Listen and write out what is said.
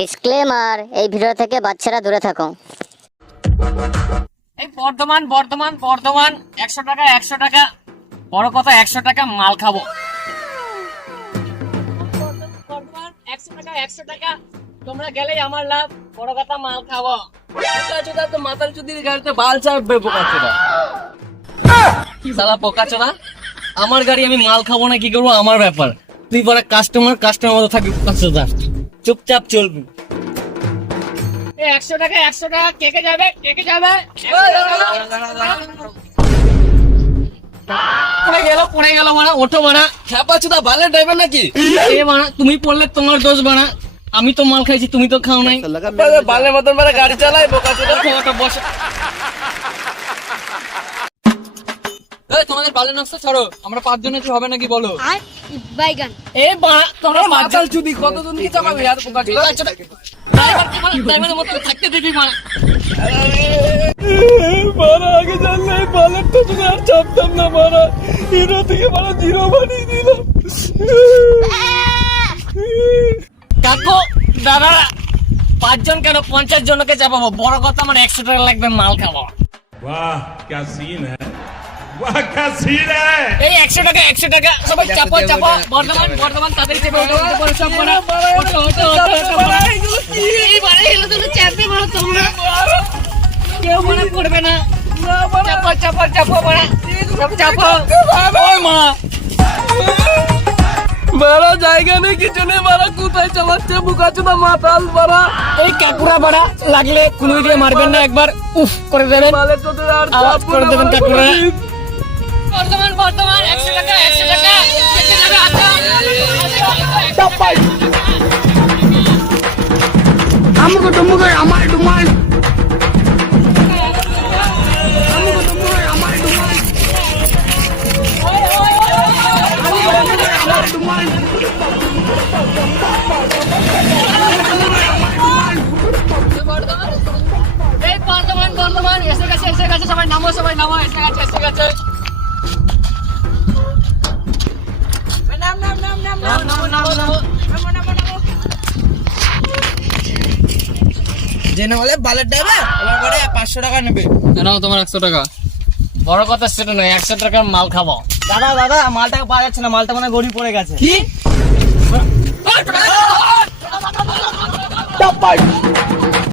Disclaimer, এই video থেকে বাচ্চারা দূরে থাকো। এই বর্ধমান বর্ধমান বর্ধমান 100 টাকা 100 টাকা, বড় কথা 100 টাকা মাল খাবো। বর্ধমান 100 টাকা 100 টাকা, তোমরা গেলেই আমার লাভ, বড় কথা মাল খাবো। পোকাচোদা তো মাতাল চুদির গাড়িতে বাল চাপবে, পোকাচোদা শালা পোকাচোদা। আমার গাড়ি আমি মাল খাবো না কি করবো আমার ব্যাপার, তুই বড় কাস্টমার মতো থাকবি পোকাচোদা, চুপচাপ চলবি। 100 টাকা 100 টাকা, কে যাবে কে যাবে? পড়ে গেল মানা, ওঠো মানা। খেপাচোদা বালের ড্রাইভার নাকি? এ মানা, তুমি পড়লে তোমার দোষ বানা, আমি তো মাল খাইছি তুমি তো খাও নাই। বালের মতন মানে গাড়ি চালায় বোকাচোদা। বসে তোমাদের বালের নকশা ছাড়ো, আমরা 5 জনের হবে নাকি বলো? বাইগান এ বানা, তোমরা মাতাল চুদি কতজন কি চাপাবে আর বোকাচোদা? ড্রাইভারের মতো থাকতে দিবি মানা। মারা আগে জানলে বালের তো তুমি আর চাপতাম না, মারা হিরো থেকে মারা জিরো বানিয়ে দিলাম। কাকু দাদা 5 জন কেন 50 জনকে চাপাবো, বড় কথা আমার 100 টাকা লাগবে মাল খাবো। वाह क्या सीन है, वाह क्या सीन है। এই 100 টাকা 100 টাকা, সবাই চাপো চাপো। বর্ধমান বর্ধমান তাদের চেপে ওঠো, ওঠো সব মানা, ওঠো ওঠো ওঠো মানা। এই বারে এলো তো চাপবে মানা, তোমরা কেউ মনে পড়বে না। চাপো চাপো চাপো মানা, সব চাপো। ওই মানা মারা জায়গা নেই কিছু নেই, মারা কোথায় চালাচ্ছে বোকাচোদা মাতাল মারা। এই কাকুরা বাড়া লাগলে কুলু দিয়ে মারবেন না, একবার উফ করে দেবেন, বালের তো আর আওয়াজ করে দেবেন কাকুরা। চাপ বর্ধমান বর্ধমান 100 টাকা 100 টাকা, কেটে যাবে আচ্ছা। আমাকে ডুমুকে আমার ডুমাল এই বর্ধমান বর্ধমান এসে গেছে, সবাই নামো এসে গেছে। নাম। জেনে বলে বালের ড্রাইভার এবার করে 500 টাকা নেবে। নাও তোমার 100 টাকা। বড় কথা সেটা নয়, 100 টাকার মাল খাবো। দাদা দাদা মালটা পাওয়া যাচ্ছে না, মালটা মানে গড়ি পড়ে গেছে। কি